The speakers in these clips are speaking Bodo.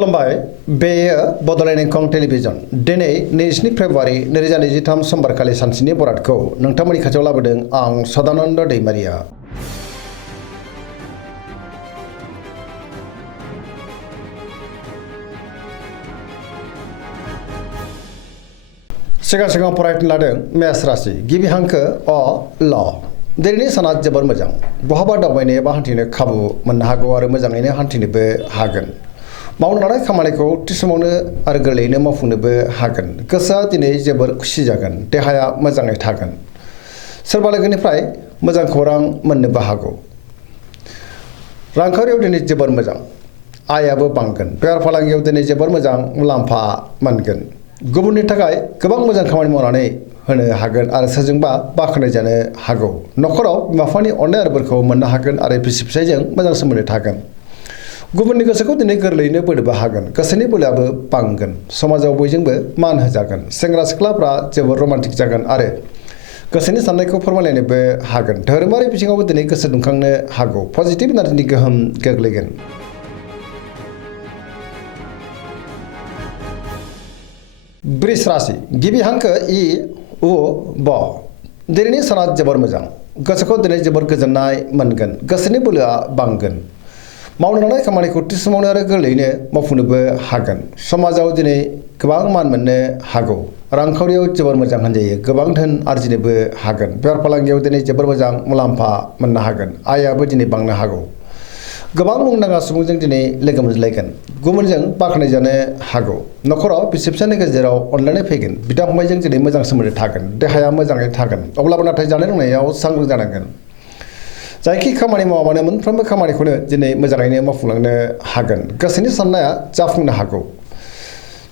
खुलुमबाय बेयो बड'लेण्ड टेलिभिजन दिनै 22 फेब्रुवारि 2023 समबारखालि सानसेनि बरादखौ नोंथांमोननि खाथियाव लाबोदों आं सदानन्द दैमारिया। सिगां फरायनो लादों मेष राशि गिबि हांखो अ ल दिनैनि साना जोबोर मोजां बहाबा दावबायनो एबा हान्थिनो खाबु मोननो हागौ आरो मोजाङैनो हान्थिनोबो हागोन। मावनो लानाय खामानिखौ थि समावनो आरो गोरलैयैनो मावफुंनोबो हागोन। गोसोआ दिनै जोबोर खुसि जागोन, देहाया मोजाङै थागोन। सोरबा लोगोनिफ्राय मोजां खौरां मोननोबो हागौ। रांखावरियाव दिनै जोबोर मोजां, आयाबो बांगोन। बेफार फालांगियाव दिनै जोबोर मोजां मुलाम्फा मोनगोन। गुबुननि थाखाय गोबां मोजां खामानि मावनानै होनो हागोन आरो सोरजोंबा बाख्नाय जानो हागौ। न'खराव बिमा बिफानि अननाय आरो बोरखौ मोननो हागोन आरो बिसि फिसायजों मोजां सोमोन्दो थागोन। गुबुननि गोसोखौ दिनै गोरलैयैनो बोनोबो हागोन। गोसोनि बोलोआबो बांगोन। समाजाव बयजोंबो मान होजागोन। सेंग्रा सिख्लाफ्रा जोबोर रमान्टिक जागोन आरो गोसोनि साननायखौ फोरमायलायनोबो हागोन। धोरोमारि बिथिङावबो दिनै गोसो दुंखांनो हागौ। पजिटिभ एनार्जिनि गोहोम गोग्लैगोन। वृष राशि गिबि हांखो इ उ ब दिनैनि साना जोबोर मोजां। गोसोखौ दिनै जोबोर गोजोननाय मोनगोन। गोसोनि बोलोआ बांगोन। मावनो लानाय खामानिखौ थि समावनो आरो गोरलैयैनो मावफुंनोबो हागोन। समाजाव दिनै गोबां मान मोननो हागौ। रांखावरियाव जोबोर मोजां होनजायो। गोबां धोन आरजिनोबो हागोन। बेफार फालांगियाव दिनै जोबोर मोजां मुलाम्फा मोननो हागोन। आयाबो दिनै बांनो हागौ। गोबां मुंदांखा सुबुंजों दिनै लोगो मोनज्लायगोन। गुबुनजों बाख्नायजानो हागौ। न'खराव बिसि फिसायनि गेजेराव अनलायनाय फैगोन। बिदा फंबायजों दिनै मोजां सोमोन्दो थागोन। देहाया मोजाङै थागोन। अब्लाबो नाथाय जानाय लोंनायाव सांग्रां जानांगोन। जायखि खामानि मावा मानो मोनफ्रोमबो खामानिखौनो दिनै मोजाङैनो मावफुंलांनो हागोन। गोसोनि साननाया जाफुंनो हागौ।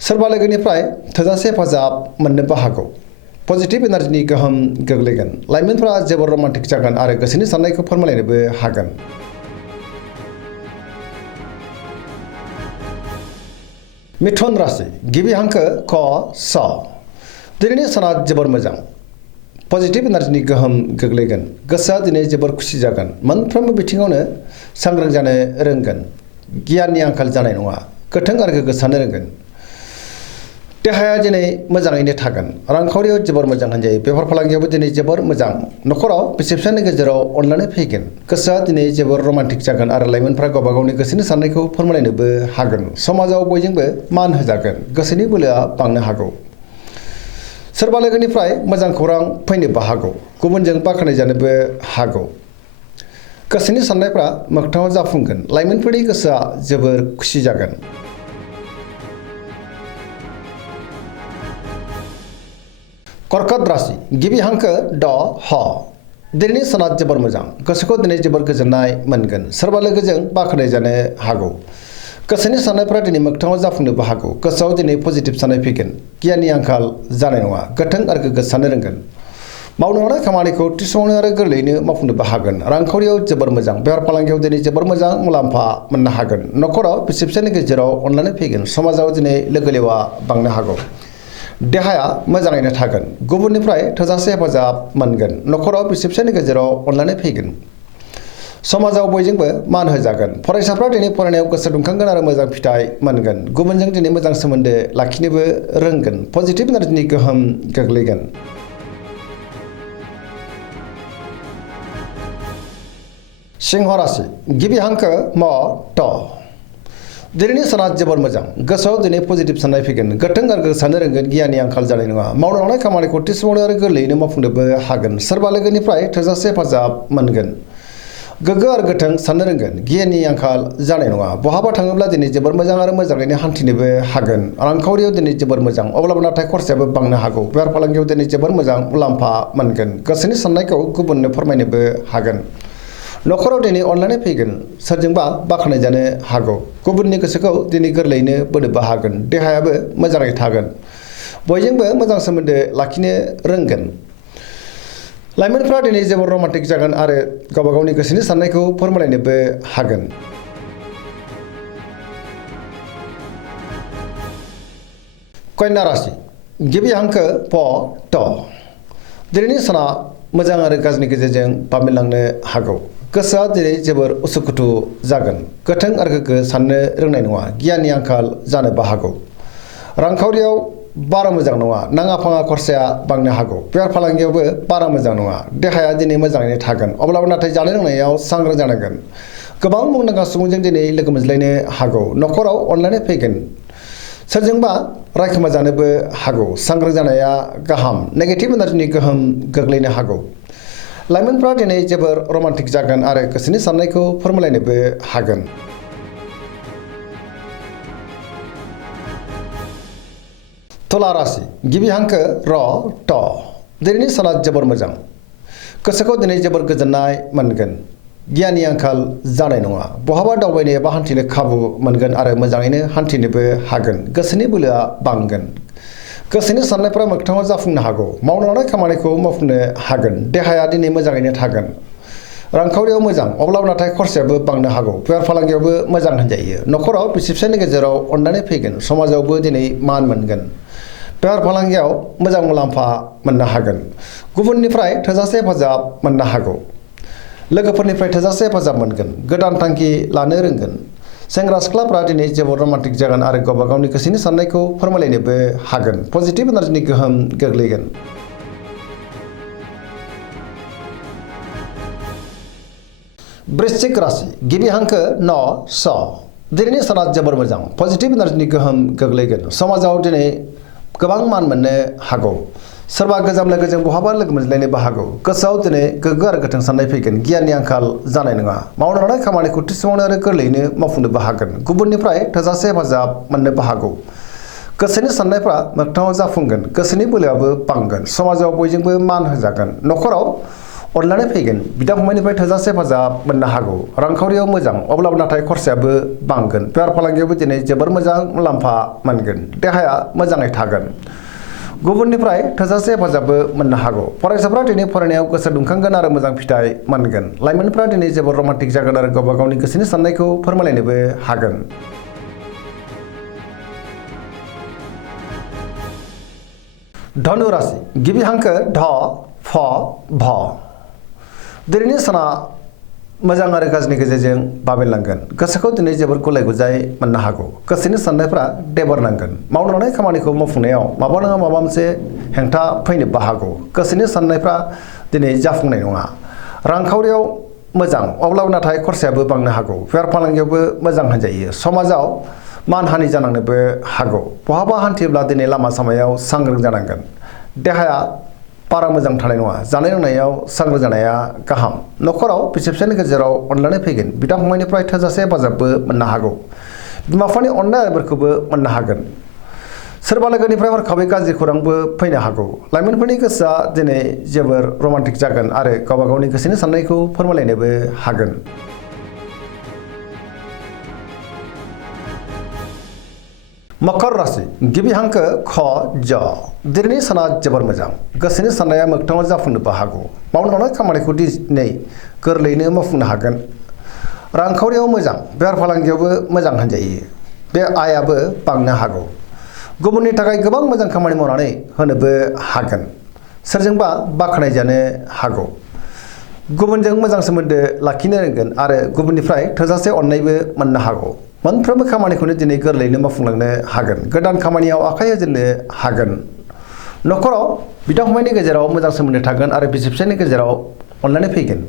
सोरबा लोगोनिफ्राय थोजासे हेफाजाब मोननोबो हागौ। पजिटिभ एनार्जिनि गोहोम गोग्लैगोन। लाइमोनफोरा जोबोर रमान्टिक जागोन आरो गोसोनि साननायखौ फोरमायलायनोबो हागोन। मिथुन राशि गिबि हांखो क स दिनैनि साना जोबोर मोजां। पजिटिभ एनार्जिनि गोहोम गोग्लैगोन। गोसोआ दिनै जोबोर खुसि जागोन। मोनफ्रोमबो बिथिङावनो सांग्रां जानो रोंगोन। गियाननि आंखाल जानाय नङा। गोथों आरो गोग्गो साननो रोंगोन। देहाया दिनै मोजाङैनो थागोन। रांखावरियाव जोबोर मोजां होनजायो। बेफार फालांगियावबो दिनै जोबोर मोजां। न'खराव बिसि फिसायनि गेजेराव अनलायनाय फैगोन। गोसोआ दिनै जोबोर रमान्टिक जागोन आरो लाइमोनफ्रा गावबा गावनि गोसोनि साननायखौ फोरमायलायनोबो हागोन। समाजाव बयजोंबो मान होजागोन। गोसोनि बोलोआ बांनो हागौ। सोरबा लोगोनिफ्राय मोजां खौरां फैनोबो हागौ। गुबुनजों बाख्नायजानोबो हागौ। गोसोनि साननायफ्रा मोगथाङाव जाफुंगोन। लाइमोनफोरनि गोसोआ जोबोर खुसि जागोन। कर्कट राशि गिबि हांखो ड ह दिनैनि साना जोबोर मोजां। गोसोखौ दिनै जोबोर गोजोननाय मोनगोन। सोरबा लोगोजों बाख्नायजानो हागौ। गोसोनि साननायफ्रा दिनै मोगथाङाव जाफुंनोबो हागौ। गोसोआव दिनै पजिटिभ साननाय फैगोन। गियाननि आंखाल जानाय नङा। गोथों आरो गोग्गो साननो रोंगोन। मावनो लानाय खामानिखौ थि समावनो आरो गोरलैयैनो मावफुंनोबो हागोन। रांखावरियाव जोबोर मोजां। बेफार फालांगियाव दिनै जोबोर मोजां मुलाम्फा मोननो हागोन। न'खराव बिसि फिसायनि गेजेराव अनलायनाय फैगोन। समाजाव दिनै लोगो लेवा बांनो हागौ। देहाया मोजाङैनो थागोन। गुबुननिफ्राय थोजासे हेफाजाब मोनगोन। न'खराव बिसि फिसायनि गेजेराव अनलायनाय फैगोन। समाजाव बयजोंबो मान होजागोन। फरायसाफ्रा दिनै फरायनायाव गोसो दुंखांगोन आरो मोजां फिथाइ मोनगोन। गुबुनजों दिनै मोजां सोमोन्दो लाखिनोबो रोंगोन। पजिटिभ एनार्जिनि गोहोम गोग्लैगोन। सिंह राशि गिबि हांखो म ट दिनैनि साना जोबोर मोजां। गोसोआव दिनै पजिटिभ साननाय फैगोन। गोथों आरो गोग्गो साननो रोंगोन। गियाननि आंखाल जानाय नङा। मावनो लानाय खामानिखौ थि समावनो आरो गोरलैयैनो मावफुंनोबो हागोन। सोरबा लोगोनिफ्राय थोजासे हेफाजाब मोनगोन। गोग्गो आरो गोथों साननो रोंगोन। गियाननि आंखाल जानाय नङा। बहाबा थाङोब्ला दिनै जोबोर मोजां आरो मोजाङैनो हान्थिनोबो हागोन। रांखावरियाव दिनै जोबोर मोजां। अब्लाबो नाथाय खरसायाबो बांनो हागौ। बेफार फालांगियाव दिनै जोबोर मोजां मुलाम्फा मोनगोन। गोसोनि साननायखौ गुबुननो फोरमायनोबो हागोन। न'खराव दिनै अनलायनाय फैगोन। सोरजोंबा बाख्नायजानो हागौ। गुबुननि गोसोखौ दिनै गोरलैयैनो बोनोबो हागोन। देहायाबो मोजाङै थागोन। बयजोंबो मोजां सोमोन्दो लाखिनो रोंगोन। लाइमोनफ्रा दिनै जोबोर रमान्टिक जागोन आरो गावबा गावनि गोसोनि साननायखौ फोरमायलायनोबो हागोन। कन्या राशि गिबि हांखो प ट दिनैनि साना मोजां आरो गाज्रिनि गेजेरजों बाबेनलांनो हागौ। गोसोआ दिनै जोबोर उसुखुथु जागोन। गोथों आरो गोग्गो साननो रोंनाय नङा। गियाननि आंखाल जानोबो हागौ। रांखावरियाव बारा मोजां नङा। नाङा फाङा खरसाया बांनो हागौ। बेफार फालांगियावबो बारा मोजां नङा। देहाया दिनै मोजाङैनो थागोन। अब्लाबो नाथाय जानाय लोंनायाव सांग्रां जानांगोन। गोबां मुंदांखा सुबुंजों दिनै लोगो मोनज्लायनो हागौ। न'खराव अनलायनाय फैगोन। सोरजोंबा रायखोमा जानोबो हागौ। सांग्रां जानाया गाहाम। नेगेटिभ एनार्जिनि गोहोम गोग्लैनो हागौ। लाइमोनफ्रा दिनै जोबोर रमान्टिक जागोन आरो गोसोनि साननायखौ फोरमायलायनोबो हागोन। तुला राशि गिबि हांखो र ट दिनैनि साना जोबोर मोजां। गोसोखौ दिनै जोबोर गोजोननाय मोनगोन। गियाननि आंखाल जानाय नङा। बहाबा दावबायनो एबा हान्थिनो खाबु मोनगोन आरो मोजाङैनो हान्थिनोबो हागोन। गोसोनि बोलोआ बांगोन। गोसोनि साननायफोरा मोगथाङाव जाफुंनो हागौ। मावनो लानाय खामानिखौ मावफुंनो हागोन। देहाया दिनै मोजाङैनो थागोन। रांखावरियाव मोजां, अब्लाबो नाथाय खरसायाबो बांनो हागौ। बेफार फालांगियावबो मोजां होनजायो। न'खराव बिसि फिसायनि गेजेराव अनलायनाय फैगोन। समाजावबो दिनै मान मोनगोन। बेफार फालांगियाव मोजां मुलाम्फा मोननो हागोन। गुबुननिफ्राय थोजासे हेफाजाब मोननो हागौ। लोगोफोरनिफ्राय थोजासे हेफाजाब मोनगोन। गोदान थांखि लानो रोंगोन। सेंग्रा सिख्लाफ्रा दिनै जोबोर रमान्टिक जागोन आरो गावबा गावनि गोसोनि साननायखौ फोरमायलायनोबो हागोन। पजिटिभ एनार्जिनि गोहोम गोग्लैगोन। वृश्चिक राशि गिबि हांखो न स दिनैनि साना जोबोर मोजां। पजिटिभ एनार्जिनि गोहोम गोग्लैगोन। समाजाव दिनै गोबां मान मोननो हागौ। सोरबा गोजाम लोगोजों बहाबा लोगो मोनज्लायनोबो हागौ। गोसोआव दिनै गोग्गो आरो गोथों साननाय फैगोन। गियाननि आंखाल जानाय नङा। मावनो लानाय खामानिखौ थि समावनो आरो गोरलैयैनो मावफुंनोबो हागोन। गुबुननिफ्राय थोजासे हेफाजाब मोननोबो हागौ। गोसोनि साननायफ्रा मोगथाङाव जाफुंगोन। गोसोनि बोलोआबो बांगोन। समाजाव बयजोंबो मान होजागोन। न'खराव अनलायनाय फैगोन। बिदा फंबायनिफ्राय थोजासे हेफाजाब मोननो हागौ। रांखावरियाव मोजां, अब्लाबो नाथाय खरसायाबो बांगोन। बेफार फालांगियावबो दिनै जोबोर मोजां मुलाम्फा मोनगोन। देहाया मोजाङै थागोन। गुबुननिफ्राय थोजासे हेफाजाबबो मोननो हागौ। फरायसाफ्रा दिनै फरायनायाव गोसो दुंखांगोन आरो मोजां फिथाइ मोनगोन। लाइमोनफ्रा दिनै जोबोर रमान्टिक जागोन आरो गावबा गावनि गोसोनि साननायखौ फोरमायलायनोबो हागोन। धनु राशि गिबि हांखो ध फ भ दिनैनि साना मोजां आरो गाज्रिनि गेजेरजों बाबेनलांगोन। गोसोखौ दिनै जोबोर गुलाय गुजाय मोननो हागौ। गोसोनि साननायफ्रा देबर नांगोन। मावनो लानाय खामानिखौ मावफुंनायाव माबा नङा माबा मोनसे हेंथा फैनोबो हागौ। गोसोनि साननायफ्रा दिनै जाफुंनाय नङा। रांखावरियाव मोजां, अब्लाबो नाथाय खरसायाबो बांनो हागौ। बेफार फालांगियावबो मोजां होनजायो। समाजाव मानहानि जानांनोबो हागौ। बहाबा हान्थियोब्ला दिनै लामा सामायाव सांग्रां जानांगोन। देहाया बारा मोजां थानाय नङा। जानाय लोंनायाव सांग्रां जानाया गाहाम। न'खराव बिसि फिसायनि गेजेराव अनलायनाय फैगोन। बिदा फंबायनिफ्राय थोजासे हेफाजाबबो मोननो हागौ। बिमा बिफानि अननाय आरिफोरखौबो मोननो हागोन। सोरबा लोगोनिफ्राय हरखाबै गाज्रि खौरांबो फैनो हागौ। लाइमोनफोरनि गोसोआ दिनै जोबोर रमान्टिक जागोन आरो गावबा गावनि गोसोनि साननायखौ फोरमायलायनोबो हागोन। मकर राशि गिबि हांखो ख ज दिनैनि साना जोबोर मोजां। गोसोनि साननाया मोगथाङाव जाफुंनोबो हागौ। मावनो लानाय खामानिखौ दिनै गोरलैयैनो मावफुंनो हागोन। रांखावरियाव मोजां, बेफार फालांगियावबो मोजां होनजायो। बे आयाबो बांनो हागौ। गुबुननि थाखाय गोबां मोजां खामानि मावनानै होनोबो हागोन। सोरजोंबा बाख्नायजानो हागौ। गुबुनजों मोजां सोमोन्दो लाखिनो रोंगोन आरो गुबुननिफ्राय थोजासे अननायबो मोननो हागौ। मोनफ्रोमबो खामानिखौनो दिनै गोरलैयैनो मावफुंलांनो हागोन। गोदान खामानियाव आखाइ होजेननो हागोन। न'खराव बिदा फंबायनि गेजेराव मोजां सोमोन्दो थागोन आरो बिसि फिसायनि गेजेराव अनलायनाय फैगोन।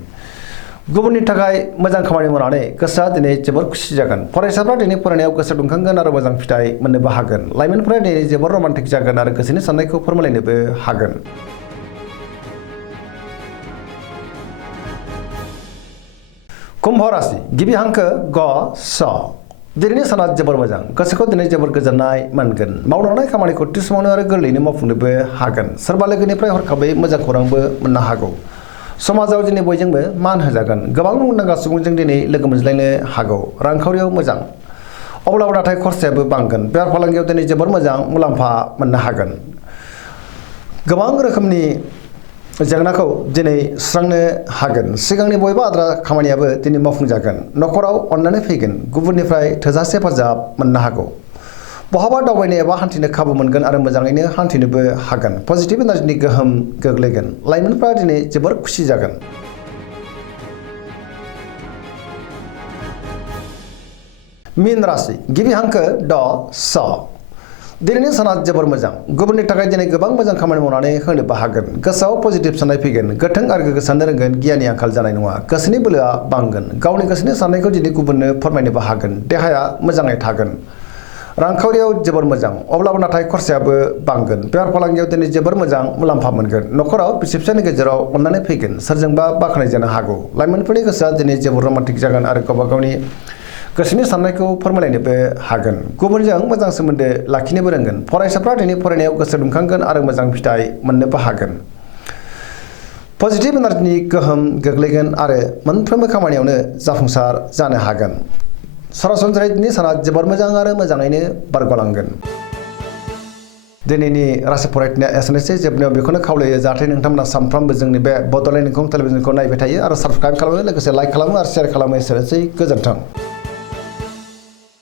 गुबुननि थाखाय मोजां खामानि मावनानै गोसोआ दिनै जोबोर खुसि जागोन। फरायसाफ्रा दिनै फरायनायाव गोसो दुंखांगोन आरो मोजां फिथाइ मोननोबो हागोन। लाइमोनफोरा दिनै जोबोर रमान्टिक जागोन आरो गोसोनि साननायखौ फोरमायलायनोबो हागोन। कुम्भ राशि गिबि हांखो ग स दिनैनि साना जोबोर मोजां। गोसोखौ दिनै जोबोर गोजोननाय मोनगोन। मावनो लानाय खामानिखौ थि समावनो आरो गोरलैयैनो मावफुंनोबो हागोन। सोरबा लोगोनिफ्राय हरखाबै मोजां खौरांबो मोननो हागौ। समाजाव दिनै बयजोंबो मान होजागोन। गोबां मुंदांखा सुबुंजों दिनै लोगो मोनज्लायनो हागौ। रांखावरियाव मोजां, अब्लाबो नाथाय खरसायाबो बांगोन। बेफार फालांगियाव दिनै जोबोर मोजां मुलाम्फा मोननो हागोन। गोबां रोखोमनि जेंनाखौ दिनै सुस्रांनो हागोन। सिगांनि बबेबा आद्रा खामानियाबो दिनै मावफुंजागोन। न'खराव अननानै फैगोन। गुबुननिफ्राय थोजासे हेफाजाब मोननो हागौ। बहाबा दावबायनो एबा हान्थिनो खाबु मोनगोन आरो मोजाङैनो हान्थिनोबो हागोन। पजिटिभ एनार्जिनि गोहोम गोग्लैगोन। लाइमोनफ्रा दिनै जोबोर खुसि जागोन। मीन राशि गिबि हांखो ड स दिनैनि साना जोबोर मोजां गुबुननि थाखाय दिनै गोबां मोजां खामानि मावनानै होनोबो हागोन गोसोआव पजिटिभ साननाय फैगोन गोथों आरो गोग्गो साननो रोंगोन गियाननि आंखाल जानाय नङा गोसोनि बोलोआ बांगोन गावनि गोसोनि साननायखौ दिनै गुबुननो फोरमायनोबो हागोन देहाया मोजाङै थागोन रांखावरियाव जोबोर मोजां अब्लाबो नाथाय खरसायाबो बांगोन बेफार फालांगियाव दिनै जोबोर मोजां मुलाम्फा मोनगोन नखराव बिसि फिसायनि गेजेराव अननानै फैगोन सोरजोंबा बाख्नाय जानो हागौ लाइमोनफोरनि गोसोआ दिनै जोबोर रमान्टिक जागोन आरो गावबा गावनि गोसोनि साननायखौ फोरमायलायनोबो हागोन गुबुनजों मोजां सोमोन्दो लाखिनोबो रोंगोन फरायसाफ्रा दिनै फरायनायाव गोसो दुंखांगोन आरो मोजां फिथाइ मोननोबो हागोन पजिटिभ एनार्जिनि गोहोम गोग्लैगोन आरो मोनफ्रोमबो खामानियावनो जाफुंसार जानो हागोन सरासनस्रायै दिनै साना जोबोर मोजां आरो मोजाङैनो बारग'लांगोन दिनैनि राशि फरायनाया एसेनोसै जोबनायाव बेखौनो खावलायो जाहाथे नोंथांमोना सानफ्रोमबो जोंनि बे बड'लेण्ड इंखं टेलिभिजनखौ नायबाय थायो आरो साबस्क्राइब खालामो लोगोसे लाइक खालामो आरो शेयार खालामो एसेनोसै गोजोन्थों